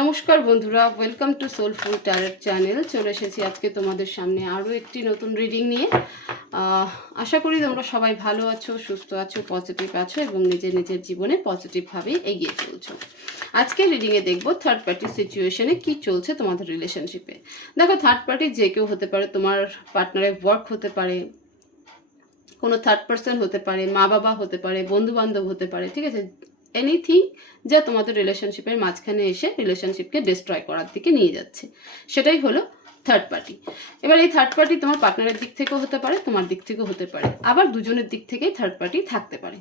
নমস্কার বন্ধুরা welcome to soulful tarot channel চলে এসেছি আজকে তোমাদের সামনে আরও একটি নতুন রিডিং নিয়ে। আশা করি তোমরা সবাই ভালো আছো, সুস্থ আছো পজিটিভ আছো এবং নিজের নিজের জীবনে পজিটিভভাবে এগিয়ে চলছো। আজকে রিডিংয়ে দেখব থার্ড পার্টি সিচুয়েশনে কি চলছে তোমাদের রিলেশনশিপে দেখো থার্ড পার্টি যে কেউ হতে পারে, তোমার পার্টনারের ওয়ার্ক হতে পারে, কোনো থার্ড পার্সন হতে পারে মা বাবা হতে পারে বন্ধু বান্ধব হতে পারে, ঠিক আছে? এনিথিং যা তোমাদের রিলেশনশিপের মাঝখানে এসে রিলেশনশিপকে ডিস্ট্রয় করার দিকে নিয়ে যাচ্ছে। সেটাই হলো থার্ড পার্টি এবার এই থার্ড পার্টি তোমার পার্টনারের দিক থেকেও হতে পারে, তোমার দিক থেকেও হতে পারে। আবার দুজনের দিক থেকেই থার্ড পার্টি থাকতে পারে।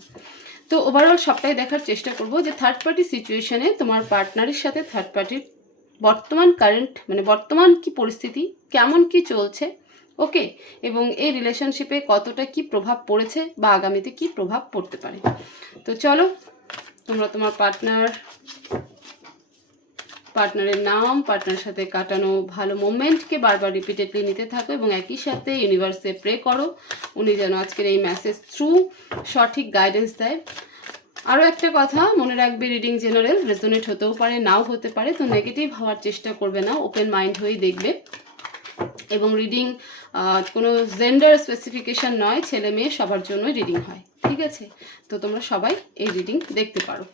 তো ওভারঅল সবটাই দেখার চেষ্টা করব যে থার্ড পার্টি সিচুয়েশনে তোমার পার্টনারের সাথে থার্ড পার্টির বর্তমান কারেন্ট মানে বর্তমান কি পরিস্থিতি, কেমন কি চলছে ওকে এবং এই রিলেশনশিপে কতটা কি প্রভাব পড়েছে বা আগামীতে কি প্রভাব পড়তে পারে। তো চলো তোমরা তোমার পার্টনার পার্টনারের নাম পার্টনারের সাথে কাটানো ভালো মোমেন্টকে বারবার রিপিটেডলি নিতে থাকো এবং একই সাথে ইউনিভার্সে প্রে করো। উনি যেন আজকের এই মেসেজ থ্রু সঠিক গাইডেন্স দেয়। আরও একটা কথা, মনে রাখবে রিডিং জেনারেল রেজোনেট হতেও পারে, নাও হতে পারে, তো নেগেটিভ হওয়ার চেষ্টা করবে না ওপেন মাইন্ড হয়েই দেখবে। এবং রিডিং কোনো জেন্ডার স্পেসিফিকেশন নয়, ছেলে মেয়ে সবার জন্যই রিডিং হয়, ঠিক আছে? তো তোমরা সবাই এই রিডিং দেখতে পারো।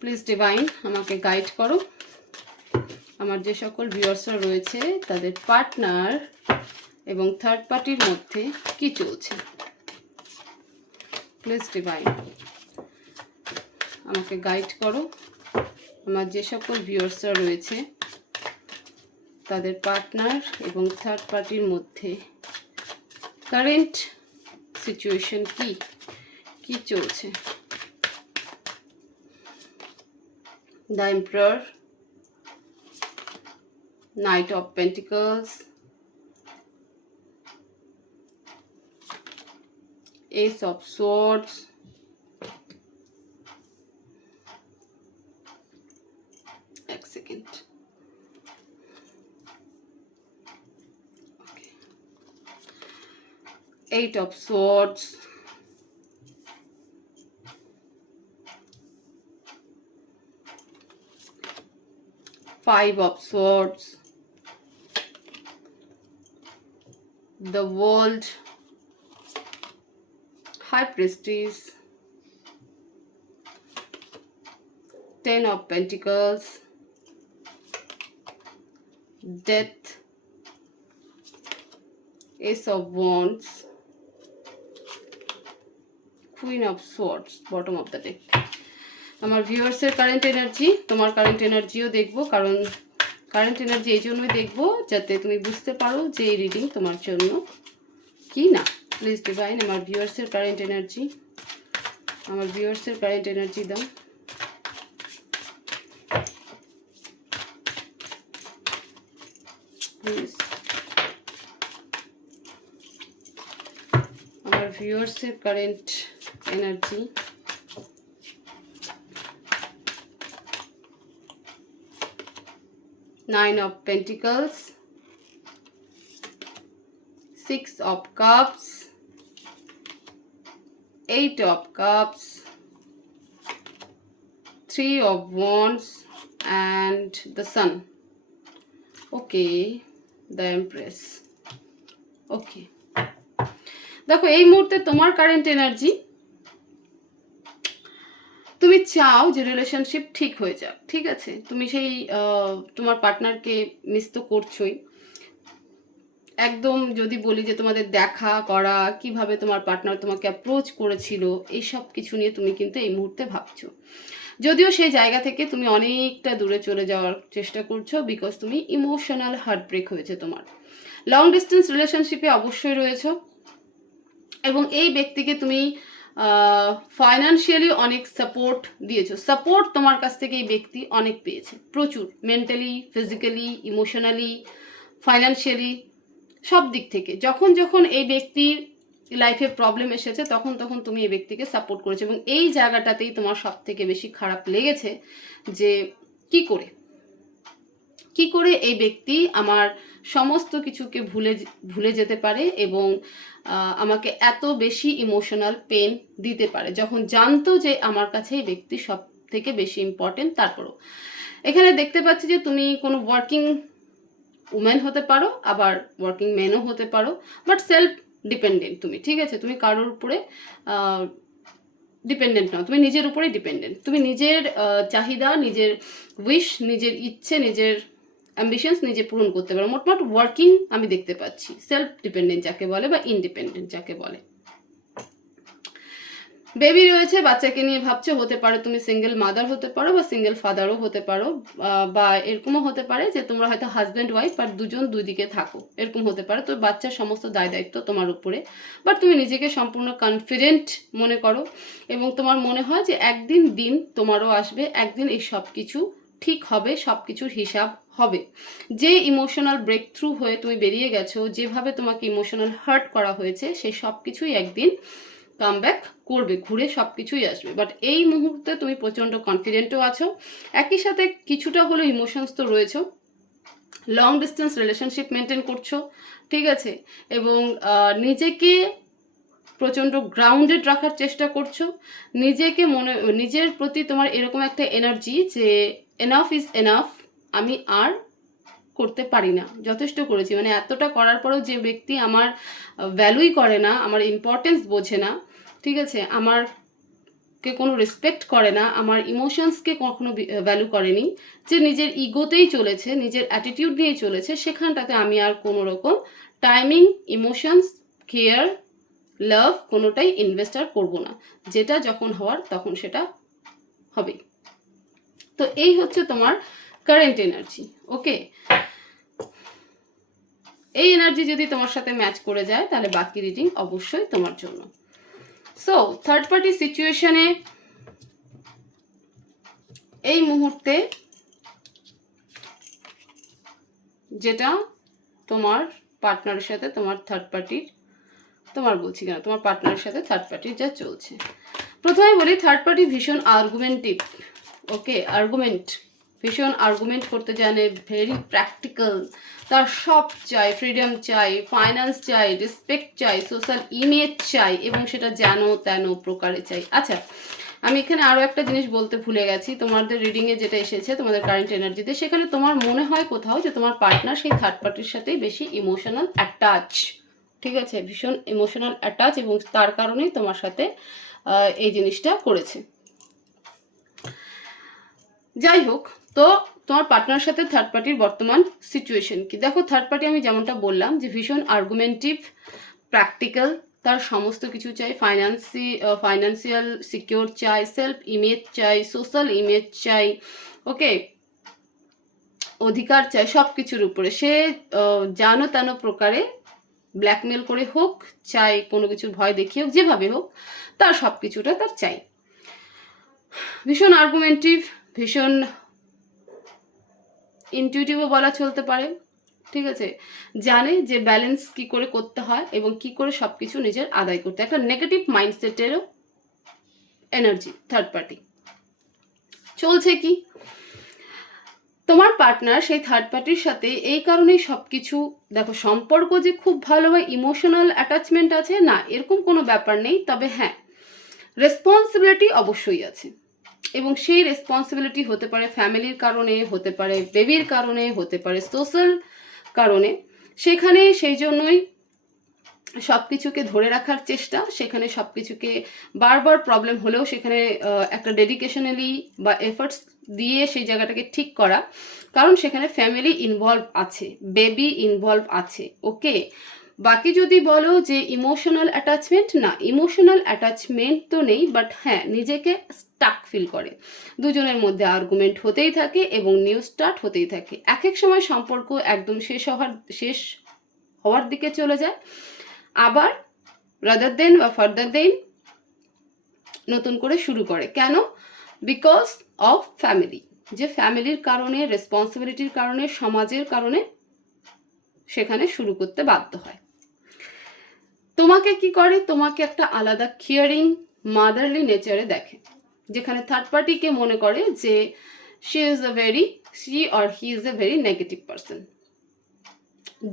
প্লিজ ডিভাইন আমাকে গাইড করো। আমার যে সকল ভিউয়ার্সরা রয়েছে, তাদের পার্টনার এবং থার্ড পার্টির মধ্যে কি চলছে? প্লিজ ডিভাইন আমাকে গাইড করো। আমার যে সকল ভিউয়ার্সরা রয়েছে তাদের পার্টনার এবং থার্ড পার্টির মধ্যে। কারেন্ট সিচুয়েশন কি? কি চলছে? The emperor knight of pentacles ace of swords এক second eight of swords. Five of swords. The world. High priestess ten of pentacles. Death. Ace of wands queen of swords bottom of the deck আমার ভিউয়ার্সের current energy তোমার current এনার্জিও দেখব, কারণ current energy এই জন্যই দেখব, যাতে তুমি বুঝতে পারো যে এই রিডিং তোমার জন্য কি না। প্লিজ ডিভাইন আমার ভিউয়ার্সের কারেন্ট এনার্জি আমার ভিউয়ার্সের কারেন্ট এনার্জি প্লিজ আমার ভিউয়ার্সের current energy nine of pentacles six of cups eight of cups three of wands and the sun okay the empress okay দেখো, এই মুহূর্তে তোমার কারেন্ট এনার্জি তুমি চাও যে রিলেশনশিপ ঠিক হয়ে যাক, ঠিক আছে? তুমি সেই তোমার পার্টনারকে মিস তো করছোই। একদম যদি বলি যে তোমাদের দেখা করা, কীভাবে তোমার পার্টনার তোমাকে অ্যাপ্রোচ করেছিল, এই সব কিছু নিয়ে তুমি কিন্তু এই মুহূর্তে ভাবছ। যদিও সেই জায়গা থেকে তুমি অনেকটা দূরে চলে যাওয়ার চেষ্টা করছ বিকজ তুমি ইমোশনাল হার্ট ব্রেক হয়েছে তোমার। লং ডিস্টেন্স রিলেশনশিপে অবশ্যই রয়েছো এবং এই ব্যক্তিকে তুমি ফাইন্যান্সিয়ালি অনেক সাপোর্ট দিয়েছ। সাপোর্ট তোমার কাছ থেকে এই ব্যক্তি অনেক পেয়েছে। প্রচুর। মেন্টালি ফিজিক্যালি ইমোশনালি ফাইন্যান্সিয়ালি সব দিক থেকে। যখন যখন এই ব্যক্তির লাইফে প্রবলেম এসেছে, তখন তখন তুমি এই ব্যক্তিকে সাপোর্ট করেছ। এবং এই জায়গাটাতেই তোমার সব থেকে বেশি খারাপ লেগেছে যে, কি করে? কি করে এই ব্যক্তি আমার সমস্ত কিছুকে ভুলে ভুলে যেতে পারে এবং আমাকে এত বেশি ইমোশনাল পেন দিতে পারে? যখন জানতো যে আমার কাছে এই ব্যক্তি সব থেকে বেশি ইম্পর্টেন্ট তারপরও। এখানে দেখতে পাচ্ছি যে তুমি কোনো ওয়ার্কিং উম্যান হতে পারো, আবার ওয়ার্কিং ম্যানও হতে পারো বাট সেলফ ডিপেন্ডেন্ট তুমি, ঠিক আছে? তুমি কারোর উপরে ডিপেন্ডেন্ট নও, তুমি নিজের উপরেই ডিপেন্ডেন্ট তুমি নিজের চাহিদা, নিজের উইশ নিজের ইচ্ছে, নিজের অ্যাম্বিশনস নিজে পূরণ করতে পারো। মোটমাট ওয়ার্কিং আমি দেখতে পাচ্ছি। সেলফ ডিপেন্ডেন্ট যাকে বলে বা ইন্ডিপেন্ডেন্ট যাকে বলে। বেবি রয়েছে, বাচ্চাকে নিয়ে ভাবছ, হতে পারে তুমি সিঙ্গেল মাদার হতে পারো বা সিঙ্গেল ফাদারও হতে পারো। বা এরকমও হতে পারে যে তোমরা হয়তো হাজব্যান্ড ওয়াইফ আর দুজন দুই দিকে থাকো। এরকম হতে পারে। তো বাচ্চার সমস্ত দায় দায়িত্ব তোমার উপরে। বাট তুমি নিজেকে সম্পূর্ণ কনফিডেন্ট মনে করো এবং তোমার মনে হয় যে একদিন দিন তোমারও আসবে, একদিন এই সব কিছু ঠিক হবে সব কিছুর হিসাব হবে। যে ইমোশনাল ব্রেক থ্রু হয়ে তুমি বেরিয়ে গেছো, যেভাবে তোমাকে ইমোশনাল হার্ট করা হয়েছে সেই সব কিছুই একদিন কাম ব্যাক করবে, ঘুরে সব কিছুই আসবে। বাট এই মুহূর্তে তুমি প্রচণ্ড কনফিডেন্টও আছো। একই সাথে কিছুটা হলো ইমোশনস তো রয়েছে। লং ডিস্টেন্স রিলেশনশিপ মেনটেন করছ, ঠিক আছে? এবং নিজেকে প্রচণ্ড গ্রাউন্ডেড রাখার চেষ্টা করছ। নিজেকে মনে, নিজের প্রতি তোমার এরকম একটা এনার্জি যে এনাফ ইজ এনাফ আমি আর করতে পারি না। যথেষ্ট করেছি। মানে এতটা করার পরেও যে ব্যক্তি আমার ভ্যালুই করে না, আমার ইম্পর্টেন্স বোঝে না, ঠিক আছে? আমার কে কোনো রেসপেক্ট করে না, আমার ইমোশনসকে কখনো ভ্যালু করেনি। যে নিজের ইগোতেই চলেছে, নিজের অ্যাটিটিউড নিয়েই চলেছে, সেখানটাতে আমি আর কোনো রকম টাইমিং ইমোশনস কেয়ার লাভ কোনোটাই ইনভেস্টার করব না। যেটা যখন হওয়ার, তখন সেটা হবে। তো এই হচ্ছে তোমার কারেন্ট এনার্জি ওকে এই এনার্জি যদি তোমার সাথে ম্যাচ করে যায়, তাহলে বাকি রিডিং অবশ্যই তোমার জন্য। সো থার্ড পার্টি সিচুয়েশনে এই মুহূর্তে যেটা তোমার পার্টনারের সাথে তোমার থার্ড পার্টির তোমার বলছি কেন? তোমার পার্টনারের সাথে থার্ড পার্টির যা চলছে। প্রথমে বলি থার্ড পার্টি ভীষণ আর্গুমেন্টিভ ওকে আর্গুমেন্ট ভীষণ আর্গুমেন্ট করতে জানে ভেরি প্র্যাকটিক্যাল তার সব চাই ফ্রিডম চাই ফাইন্যান্স চাই রেসপেক্ট চাই সোশ্যাল ইমেজ চাই এবং সেটা যেন তেন প্রকারে চাই। আচ্ছা আমি এখানে আরও একটা জিনিস বলতে ভুলে গেছি। তোমাদের রিডিংয়ে যেটা এসেছে, তোমাদের কারেন্ট এনার্জিতে সেখানে তোমার মনে হয় কোথাও যে তোমার পার্টনার সেই থার্ড পার্টির সাথেই বেশি ইমোশনাল অ্যাটাচ ঠিক আছে? ভীষণ ইমোশনাল অ্যাটাচ এবং তার কারণেই তোমার সাথে এই জিনিসটা করেছে। যাই হোক তো তোমার পার্টনার সাথে থার্ড পার্টির বর্তমান সিচুয়েশন কি? দেখো থার্ড পার্টি আমি যেমনটা বললাম যে ভীষণ আর্গুমেন্টিভ প্র্যাকটিক্যাল তার সমস্ত কিছু চাই। ফাইন্যান্সি ফাইন্যান্সিয়াল সিকিউর চাই সেলফ ইমেজ চাই সোশ্যাল ইমেজ চাই ওকে অধিকার চাই সব কিছুর উপরে। সে জানো তেন প্রকারে ব্ল্যাকমেল করে হোক, চাই কোনো কিছুর ভয় দেখিয়ে হোক, যেভাবে হোক, তার সব কিছুটা তার চাই। ভীষণ আর্গুমেন্টিভ ভীষণ ইনটিউটিভও বলা চলতে পারে, ঠিক আছে? জানে যে ব্যালেন্স কি করে করতে হয় এবং কি করে সব কিছু নিজের আদায় করতে। একটা নেগেটিভ মাইন্ডসেটেরও এনার্জি থার্ড পার্টি চলছে কি? তোমার পার্টনার সেই থার্ড পার্টির সাথে এই কারণেই সব কিছু দেখো, সম্পর্ক যে খুব ভালো বা ইমোশনাল অ্যাটাচমেন্ট আছে, না, এরকম কোনো ব্যাপার নেই। তবে হ্যাঁ রেসপন্সিবিলিটি অবশ্যই আছে। এবং সেই রেসপন্সিবিলিটি হতে পারে ফ্যামিলির কারণে, হতে পারে বেবির কারণে, হতে পারে সোশ্যাল কারণে। সেখানে সেই জন্যই সব কিছুকে ধরে রাখার চেষ্টা, সেখানে সব কিছুকে বারবার প্রবলেম হলেও সেখানে একটা ডেডিকেশনালি বা এফর্টস দিয়ে সেই জায়গাটাকে ঠিক করা। কারণ সেখানে ফ্যামিলি ইনভলভ আছে বেবি ইনভলভ আছে ওকে বাকি যদি বলো যে ইমোশনাল অ্যাটাচমেন্ট না ইমোশনাল অ্যাটাচমেন্ট তো নেই বাট হ্যাঁ নিজেকে স্টাক ফিল করে। দুজনের মধ্যে আর্গুমেন্ট হতেই থাকে এবং নিউ স্টার্ট হতেই থাকে। এক এক সময় সম্পর্ক একদম শেষ হওয়ার শেষ হওয়ার দিকে চলে যায়। আবার রাদার দেন বা ফার্দার দেন নতুন করে শুরু করে। কেন? বিকজ অফ ফ্যামিলি যে ফ্যামিলির কারণে রেসপন্সিবিলিটির কারণে, সমাজের কারণে সেখানে শুরু করতে বাধ্য হয়। তোমাকে কি করে? তোমাকে একটা আলাদা কেয়ারিং মাদারলি নেচারে দেখে। যেখানে থার্ড পার্টিকে মনে করে যে she is a very she R he is a very negative person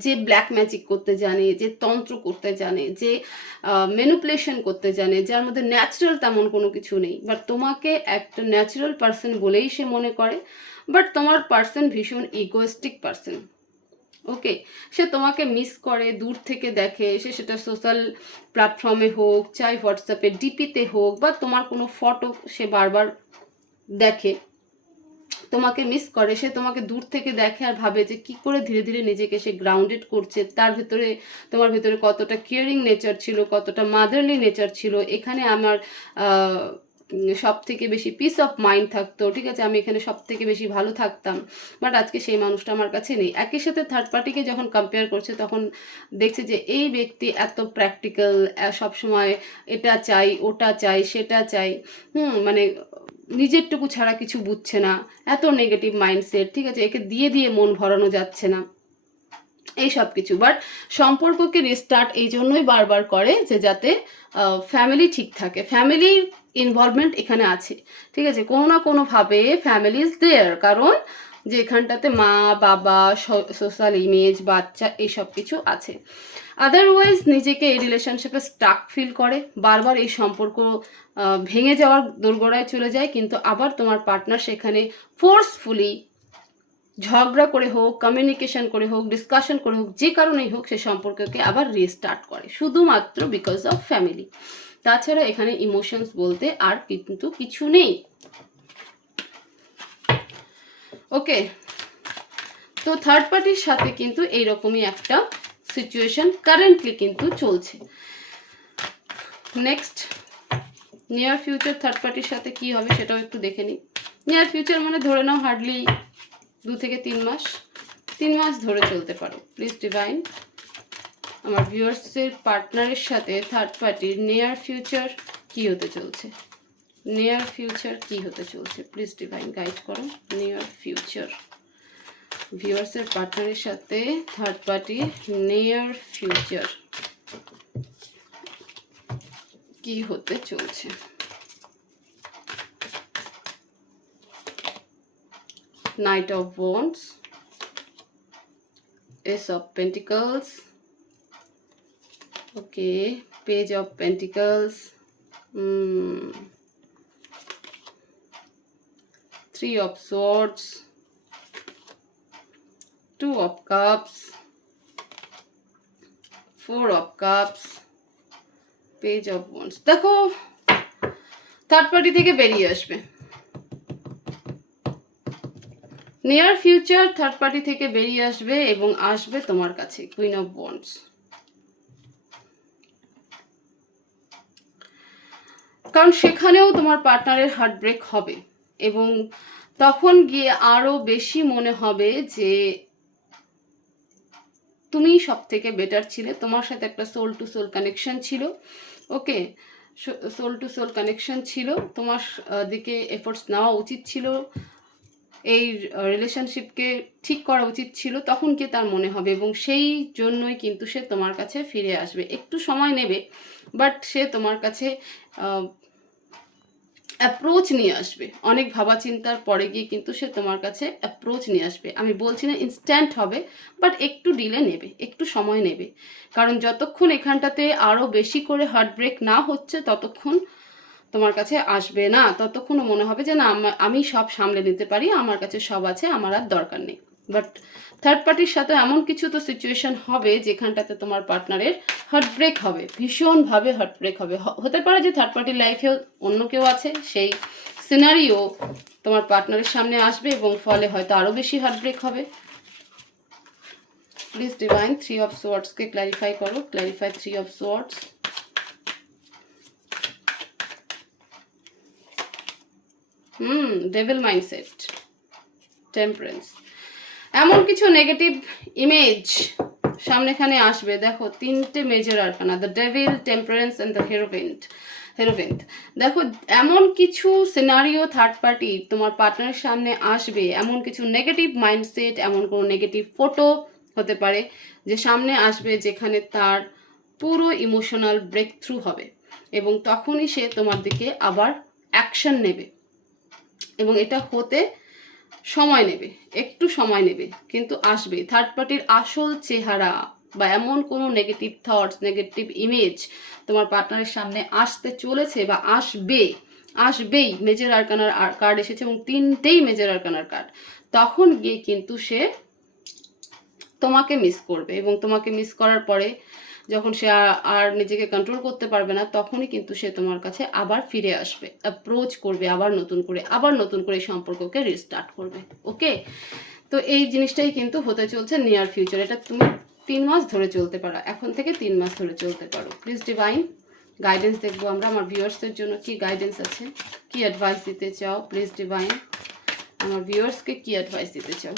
যে ব্ল্যাক ম্যাজিক করতে জানে, যে তন্ত্র করতে জানে, যে মেনুপুলেশন করতে জানে, যার মধ্যে ন্যাচারাল তেমন কোনো কিছু নেই। বাট তোমাকে একটা ন্যাচারাল পার্সন বলেই সে মনে করে। বাট তোমার পার্সন ভীষণ ইগোয়েস্টিক পার্সন ওকে সে তোমাকে মিস করে, দূর থেকে দেখে, সে সেটা সোশ্যাল প্ল্যাটফর্মে হোক, চাই হোয়াটসঅ্যাপে ডিপিতে হোক বা তোমার কোনো ফটো সে বারবার দেখে, তোমাকে মিস করে, সে তোমাকে দূর থেকে দেখে আর ভাবে যে কি করে ধীরে ধীরে নিজেকে সে গ্রাউন্ডেড করছে, তার ভিতরে, তোমার ভিতরে কতটা কেয়ারিং নেচার ছিল, কতটা মাদারলি নেচার ছিল, এখানে আমার সব থেকে বেশি পিস অফ মাইন্ড থাকতো, ঠিক আছে? আমি এখানে সব থেকে বেশি ভালো থাকতাম। বাট আজকে সেই মানুষটা আমার কাছে নেই। একই সাথে থার্ড পার্টিকে যখন কম্পেয়ার করছে, তখন দেখছে যে এই ব্যক্তি এত প্র্যাকটিক্যাল সবসময় এটা চাই, ওটা চাই, সেটা চাই। হুম মানে নিজেরটুকু ছাড়া কিছু বুঝছে না। এত নেগেটিভ মাইন্ডসেট ঠিক আছে? একে দিয়ে দিয়ে মন ভরানো যাচ্ছে না। এই সব কিছু। বাট সম্পর্ককে রিস্টার্ট এই জন্যই বারবার করে যে যাতে ফ্যামিলি ঠিক থাকে। ফ্যামিলির ইনভলভমেন্ট এখানে আছে। ঠিক আছে? কোনো না কোনোভাবে ফ্যামিলি ইজ দেয়ার কারণ যে এখানটাতে মা, বাবা সোশ্যাল ইমেজ বাচ্চা এইসব কিছু আছে। আদারওয়াইজ নিজেকে এই রিলেশনশিপে স্টাক ফিল করে। বারবার এই সম্পর্ক ভেঙে যাওয়ার দোরগোড়ায় চলে যায়। কিন্তু আবার তোমার পার্টনার সেখানে ফোর্সফুলি ঝগড়া করে হোক কমিউনিকেশন করে হোক ডিসকাশন করে হোক, যে কারণেই হোক সে সম্পর্ককে আবার রিস্টার্ট করে, শুধুমাত্র বিকজ অফ ফ্যামিলি তাছাড়া এখানে ইমোশনস বলতে আর কিন্তু কিছু নেই। ওকে তো থার্ড পার্টির সাথে কিন্তু এইরকমই একটা সিচুয়েশন কারেন্টলি কিন্তু চলছে। নেক্সট নিয়ার ফিউচার থার্ড পার্টির সাথে কি হবে সেটাও একটু দেখে নিই। নিয়ার ফিউচার মানে ধরে নাও হার্ডলি দু থেকে তিন মাস তিন মাস ধরে চলতে পারো। প্লিজ ডিভাইন আমার ভিউয়ার্সের পার্টনারের সাথে থার্ড পার্টির নিয়ার ফিউচার কি হতে চলছে? নিয়ার ফিউচার কি হতে চলছে? প্লিজ ডিভাইন গাইড করো। নিয়ার ফিউচার ভিউয়ার্সের পার্টনারের সাথে থার্ড পার্টির নিয়ার ফিউচার কি হতে চলছে? Knight of Wands, Ace of Pentacles, okay, Page of Pentacles, mm, Three of Swords, Two of Cups, Four of Cups, Page of Wands. দেখো third party থেকে বেরিয়ে আসবে নিয়ার ফিউচার থার্ড পার্টি থেকে বেরিয়ে আসবে এবং আসবে তোমার কাছে কুইন অফ বন্ডস কারণ সেখানেও তোমার পার্টনারের হার্ট ব্রেক হবে এবং তখন গিয়ে আরও বেশি মনে হবে যে তুমি সব থেকে বেটার ছিলে। তোমার সাথে একটা সোল টু সোল কানেকশন ছিল, okay? Soul to soul connection ছিল। তোমার দিকে এফোর্টস নেওয়া উচিত ছিল। এই রিলেশনশিপকে ঠিক করা উচিত ছিল তখন কি তার মনে হবে এবং সেই জন্যই কিন্তু সে তোমার কাছে ফিরে আসবে। একটু সময় নেবে বাট সে তোমার কাছে অ্যাপ্রোচ নিয়ে আসবে। অনেক ভাবা চিন্তার পরে গিয়ে কিন্তু সে তোমার কাছে অ্যাপ্রোচ নিয়ে আসবে। আমি বলছি না ইনস্ট্যান্ট হবে বাট একটু ডিলে নেবে, একটু সময় নেবে। কারণ যতক্ষণ এখানটাতে আরও বেশি করে হার্ট ব্রেক না হচ্ছে, ততক্ষণ তোমার কাছে আসবে না, ততক্ষণও মনে হবে যে না আমি সব সামলে নিতে পারি, আমার কাছে সব আছে, আমার আর দরকার নেই। বাট থার্ড পার্টির সাথে এমন কিছু তো সিচুয়েশন হবে, যেখানটাতে তোমার পার্টনারের হার্ট ব্রেক হবে, ভীষণভাবে হার্ট ব্রেক হবে হতে পারে যে থার্ড পার্টির লাইফেও অন্য কেউ আছে, সেই সিনারিও তোমার পার্টনারের সামনে আসবে এবং ফলে হয়তো আরও বেশি হার্ট ব্রেক হবে প্লিজ ডিভাইন থ্রি অফ সোয়ার্ডসকে ক্ল্যারিফাই করো clarify three of swords hmm devil mindset temperance এমন কিছু নেগেটিভ ইমেজ সামনেখানে আসবে। দেখো, তিনটে major arcana the devil temperance and the hierophant hierophant দেখো, এমন কিছু সিনারিও থার্ড পার্টি তোমার পার্টনারের সামনে আসবে। এমন কিছু নেগেটিভ মাইন্ডসেট এমন কোনো নেগেটিভ ফটো হতে পারে যে সামনে আসবে যেখানে তার পুরো ইমোশনাল ব্রেক থ্রু হবে এবং তখনই সে তোমার দিকে আবার অ্যাকশন নেবে। এবং এটা হতে সময় নেবে, একটু সময় নেবে, কিন্তু আসবে। থার্ড পার্টির আসল চেহারা বা এমন কোনো নেগেটিভ থটস নেগেটিভ ইমেজ তোমার পার্টনারের সামনে আসতে চলেছে বা আসবে, আসবেই মেজর আরকানার কার্ড এসেছে এবং তিনটেই মেজর আরকানার কার্ড তখন গিয়ে কিন্তু সে তোমাকে মিস করবে এবং তোমাকে মিস করার পরে যখন সে আর- নিজেকে কন্ট্রোল করতে পারবে না, তখনই কিন্তু সে তোমার কাছে আবার ফিরে আসবে। অ্যাপ্রোচ করবে, আবার নতুন করে, আবার নতুন করে সম্পর্ককে রিস্টার্ট করবে। ওকে তো এই জিনিসটাই কিন্তু হতে চলছে নিয়ার ফিউচার এটা তুমি তিন মাস ধরে চলতে পারো। এখন থেকে তিন মাস ধরে চলতে পারো। প্লিজ ডিভাইন গাইডেন্স দেখব আমরা আমার ভিউয়ার্সদের জন্য। কি গাইডেন্স আছে? কি অ্যাডভাইস দিতে চাও? প্লিজ ডিভাইন আমার ভিউয়ার্সকে কি অ্যাডভাইস দিতে চাও?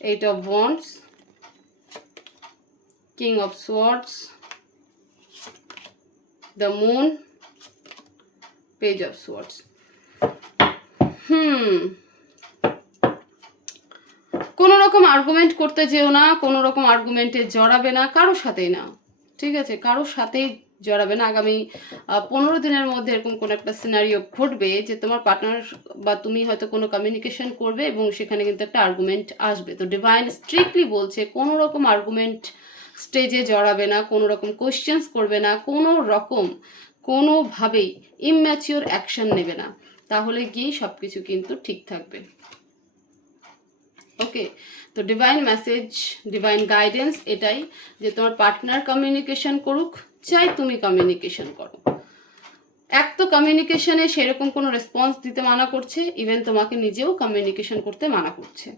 Eight of wands. King of swords. The moon. Page of swords. হুম কোনো রকম আর্গুমেন্ট করতে যেও না, কোনো রকম আর্গুমেন্টে জড়াবে না কারোর সাথেই না। ঠিক আছে কারোর সাথেই জড়াবে না। আগামী পনেরো দিনের মধ্যে এরকম কোনো একটা সিনারিও ঘটবে যে তোমার পার্টনার বা তুমি হয়তো কোনো কমিউনিকেশন করবে এবং সেখানে কিন্তু একটা আর্গুমেন্ট আসবে। তো ডিভাইন স্ট্রিক্টলি বলছে কোনো রকম আর্গুমেন্ট স্টেজে জড়াবে না, কোনো রকম কোয়েশ্চেন্স করবে না, কোনো রকম, কোনোভাবেই ইম্যাচিওর অ্যাকশন নেবে না। তাহলে গিয়েই সব কিছু কিন্তু ঠিক থাকবে। ওকে তো ডিভাইন মেসেজ ডিভাইন গাইডেন্স এটাই যে তোমার পার্টনার কমিউনিকেশন করুক, চাই তুমি কমিউনিকেশন করো। এক তো কমিউনিকেশনে সেরকম কোনো রেসপন্স দিতে মানা করছে ইভেন তোমাকে নিজেও কমিউনিকেশন করতে মানা করছে।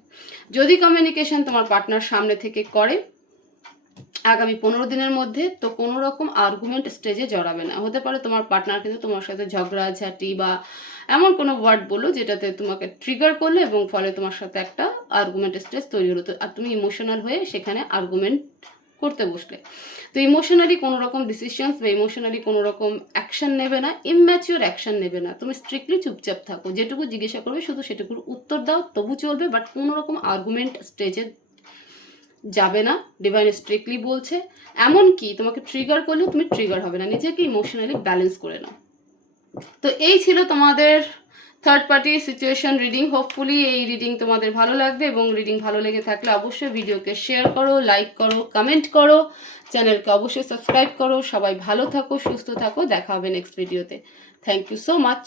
যদি কমিউনিকেশন তোমার পার্টনার সামনে থেকে করে আগামী পনেরো দিনের মধ্যে তো কোনো রকম আর্গুমেন্ট স্টেজে জড়াবে না। হতে পারে তোমার পার্টনার কিন্তু তোমার সাথে ঝগড়া, ঝাঁটি বা এমন কোনো ওয়ার্ড বলল যেটাতে তোমাকে ট্রিগার করল এবং ফলে তোমার সাথে একটা আর্গুমেন্ট স্টেজ তৈরি হলো। আর তুমি ইমোশনাল হয়ে সেখানে আর্গুমেন্ট করতে বসলে। তো ইমোশনালি কোনো রকম ডিসিশনস বা ইমোশনালি কোনো রকম অ্যাকশন নেবে না ইম্যাচিওর অ্যাকশন নেবে না। তুমি স্ট্রিক্টলি চুপচাপ থাকো। যেটুকু জিজ্ঞাসা করবে শুধু সেটুকুর উত্তর দাও, তবু চলবে। বাট কোনো রকম আর্গুমেন্ট স্টেজে যাবে না ডিভাইন স্ট্রিক্টলি বলছে। এমন কি তোমাকে ট্রিগার করলেও তুমি ট্রিগার হবে না, নিজেকে ইমোশনালি ব্যালেন্স করে নাও। তো এই ছিল তোমাদের third party situation reading hopefully এই রিডিং তোমাদের ভালো লাগবে এবং রিডিং ভালো লেগে থাকলে অবশ্যই ভিডিওকে শেয়ার করো লাইক করো কমেন্ট করো চ্যানেলকে অবশ্যই সাবস্ক্রাইব করো। সবাই ভালো থাকো, সুস্থ থাকো। দেখা হবে নেক্সট ভিডিওতে থ্যাংক ইউ সো মাচ